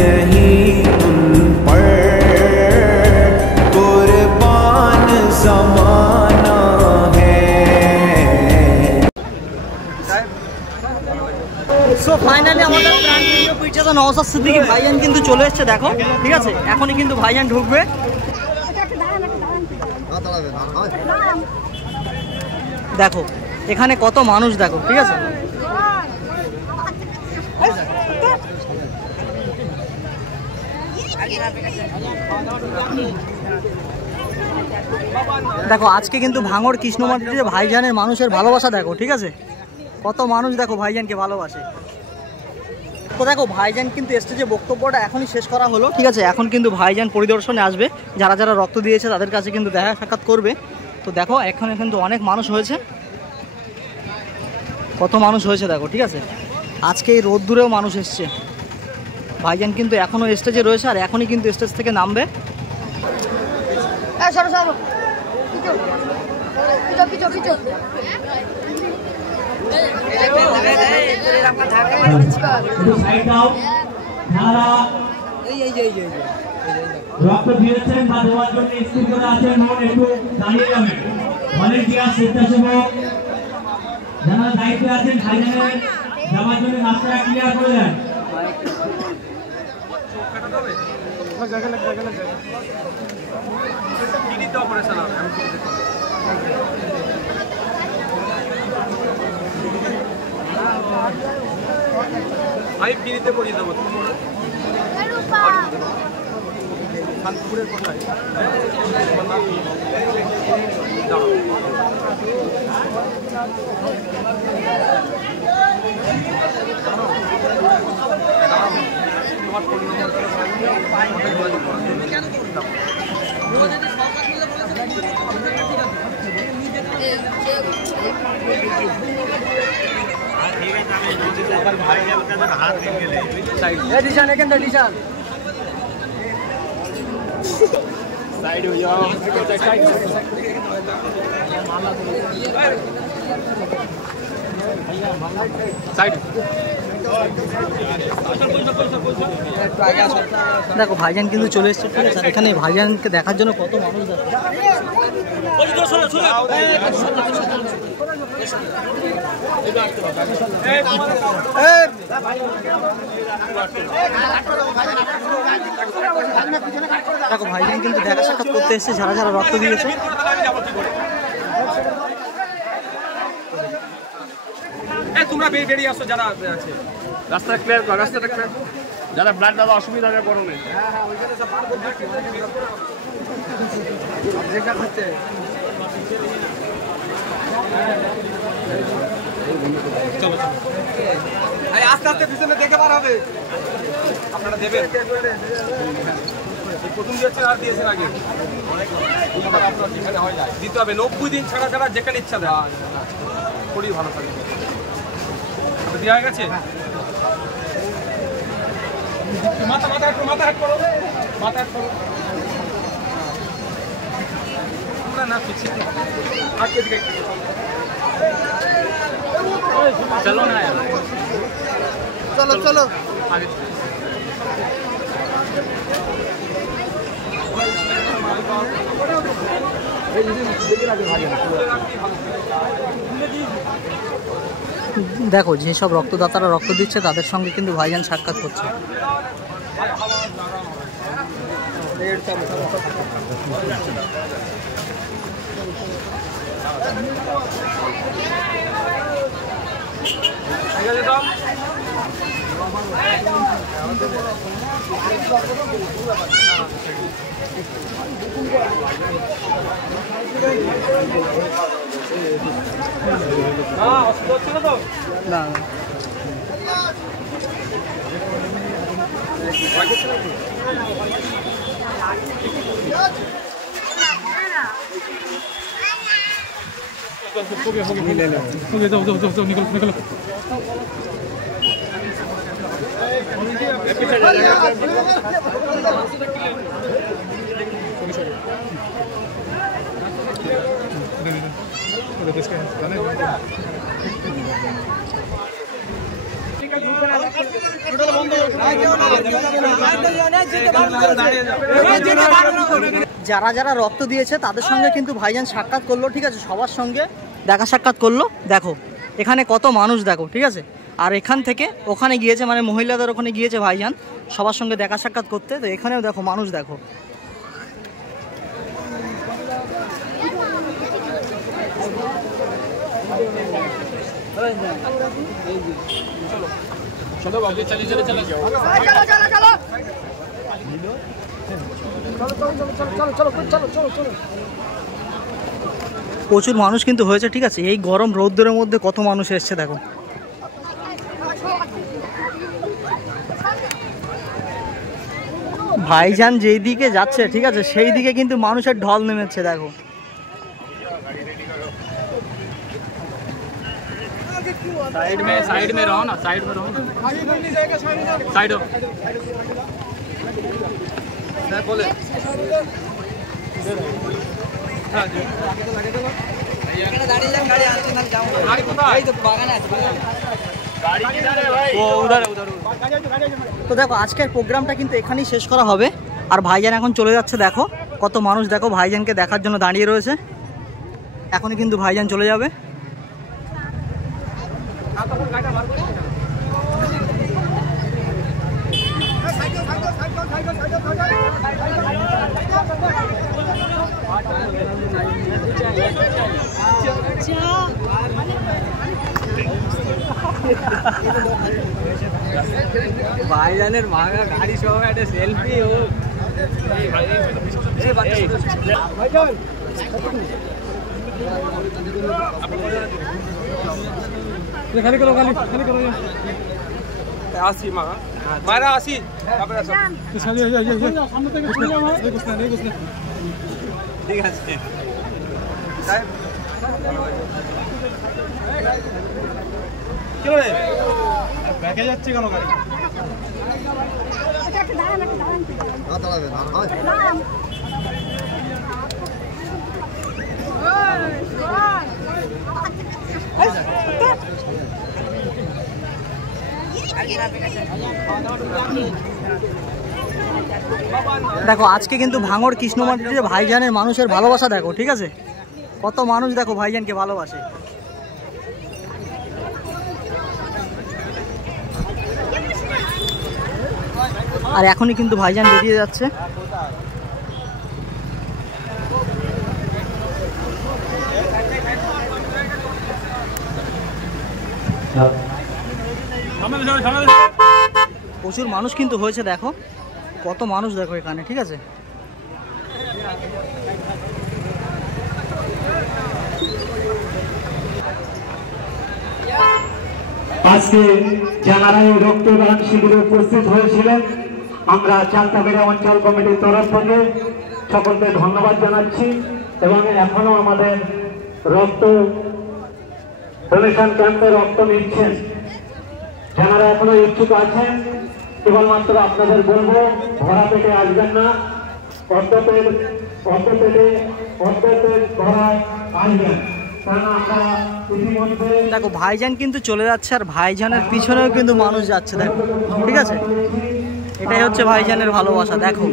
नहीं उन पर कुर्बान ज़माना है। সো ফাইনালি আমাদের প্রাণ প্রিয় পীরজাদা নওশাদ সিদ্দিকী ভাইজান কিন্তু চলে এসেছে, দেখো ঠিক আছে। এখনই কিন্তু ভাইজান ঢুকবে। দেখো এখানে কত মানুষ, দেখো ঠিক আছে। দেখো আজকে কিন্তু ভাঙড় কৃষ্ণমাটিতে ভাইজানের মানুষের ভালোবাসা দেখো ঠিক আছে, কত মানুষ দেখো ভাইজানকে ভালোবাসে। তো দেখো ভাইজান কিন্তু স্টেজে বক্তব্যটা এখনই শেষ করা হলো ঠিক আছে। এখন কিন্তু ভাইজান পরিদর্শনে আসবে, যারা যারা রক্ত দিয়েছে তাদের কাছে কিন্তু দেখা সাক্ষাৎ করবে। তো দেখো এখানে কিন্তু অনেক মানুষ হয়েছে, কত মানুষ হয়েছে দেখো ঠিক আছে। আজকে এই রোদ্দুরেও মানুষ এসছে। ভাইজান কিন্তু এখনও স্টেজে রয়েছে আর এখনই কিন্তু স্টেজ থেকে নামবে। রক্ত দিয়েছেন বা দেওয়ার জন্য স্থির করে আছেন, একটু দাঁড়িয়ে যাবেন। ভলেন্টিয়ার স্বেচ্ছাসেবক যারা দায়িত্বে আছেন ভাইজানের যাওয়ার জন্য রাস্তাটা ক্লিয়ার করে দেন। আমি ফিরিতে পড়িয়ে দেবো শান্তিপুরের কোথায় তোমার ফোন साइड हो जाओ साइड। দেখো ভাইজান কিন্তু চলে এসছে ঠিক আছে। এখানে ভাইজানকে দেখার জন্য কত মানুষ দেখো। দেখো ভাইজান কিন্তু দেখা সাক্ষাৎ করতে এসছে, যারা যারা রক্ত দিয়েছে। তোমরা বেরিয়ে আসো, যারা আছে রাস্তাটা ক্লিয়ার কর, রাস্তাটা ক্লিয়ার। যারা ব্লাড দাদা অসুবিধা হবে করো না। চলো আস্তে আস্তে পিছনে দেখে বার হবে। আপনারা দেবেন প্রথম দিয়েছেন আর দিয়েছেন আগে আপনার যেখানে হয় যায় দিতে হবে। 90 দিন ছাড়া ছাড়া যেখানে ইচ্ছা দেয় খুবই ভালো থাকে। দেওয়া হয়ে গেছে। মাথা মাথা একটু মাথা হাত করো, মাথা হাত করো না পিছিয়ে আটকে দিকে চলো না, চলো চলো আগে। দেখো যেসব রক্তদাতারা রক্ত দিচ্ছে তাদের সঙ্গে কিন্তু ভাইজান সাক্ষাৎ করছে। না निकलो যারা যারা রক্ত দিয়েছে তাদের সঙ্গে কিন্তু ভাইজান সাক্ষাৎ করলো, ঠিক আছে, সবার সঙ্গে দেখা সাক্ষাৎ করলো। দেখো এখানে কত মানুষ দেখো, ঠিক আছে। আর এখান থেকে ওখানে গিয়েছে, মানে মহিলাদের ওখানে গিয়েছে ভাইজান সবার সঙ্গে দেখা সাক্ষাৎ করতে। তো এখানেও দেখো মানুষ দেখো। প্রচুর মানুষ কিন্তু হয়েছে, ঠিক আছে। এই গরম রৌদ্রের মধ্যে কত মানুষ এসছে দেখো। ভাইজান যেই দিকে যাচ্ছে, ঠিক আছে, সেই দিকে কিন্তু মানুষের ঢল নেমেছে দেখো। साइड में रहो ना, साइड में रहो ना, साइड हो बोले। তো দেখো আজকের প্রোগ্রামটা কিন্তু এখানেই শেষ করা হবে। আর ভাইজান এখন চলে যাচ্ছে, দেখো কত মানুষ দেখো ভাইজানকে দেখার জন্য দাঁড়িয়ে রয়েছে। এখনই কিন্তু ভাইজান চলে যাবে। ভাইজানের মাগা গাড়ি সহ একটা সেলফি ও खाली करो, खाली खाली करो। 80 मांगा मारा 80 আপনারা সব খালি সামনে থেকে চলে যাও। ভাই कुछ नहीं ঠিক আছে সাহেব। কি রে ব্যাকে যাচ্ছে কেন গাড়ি? আচ্ছা দাঁড়ান, দাঁড়াবেন দাঁড়ান। দেখো আজকে কিন্তু ভাঙড় কৃষ্ণমাটিতে ভাইজানের মানুষের ভালোবাসা দেখো, ঠিক আছে, কত মানুষ দেখো ভাইজানকে ভালোবাসে। আর এখনই কিন্তু ভাইজান বেরিয়ে যাচ্ছে। প্রচুর মানুষ কিন্তু হয়েছে দেখো, কত মানুষ দেখো এখানে, ঠিক আছে। আজকে যারা এই রক্তদান শিবিরে উপস্থিত হয়েছিলেন, আমরা চালতাবেড়া অঞ্চল কমিটির তরফ থেকে সকলকে ধন্যবাদ জানাচ্ছি। এবং এখনো আমাদের রক্ত ডোনেশন ক্যাম্পে রক্ত নিচ্ছেন যারা এখনো ইচ্ছুক আছেন, কেবলমাত্র আপনাদের বলবো ভরা পেটে আসবেন না, অর্ধপেট ভরায় আসবেন। দেখো ভাইজান কিন্তু চলে যাচ্ছে, আর ভাইজানের পিছনেও কিন্তু মানুষ যাচ্ছে দেখো, ঠিক আছে। এটাই হচ্ছে ভাইজানের ভালোবাসা দেখো।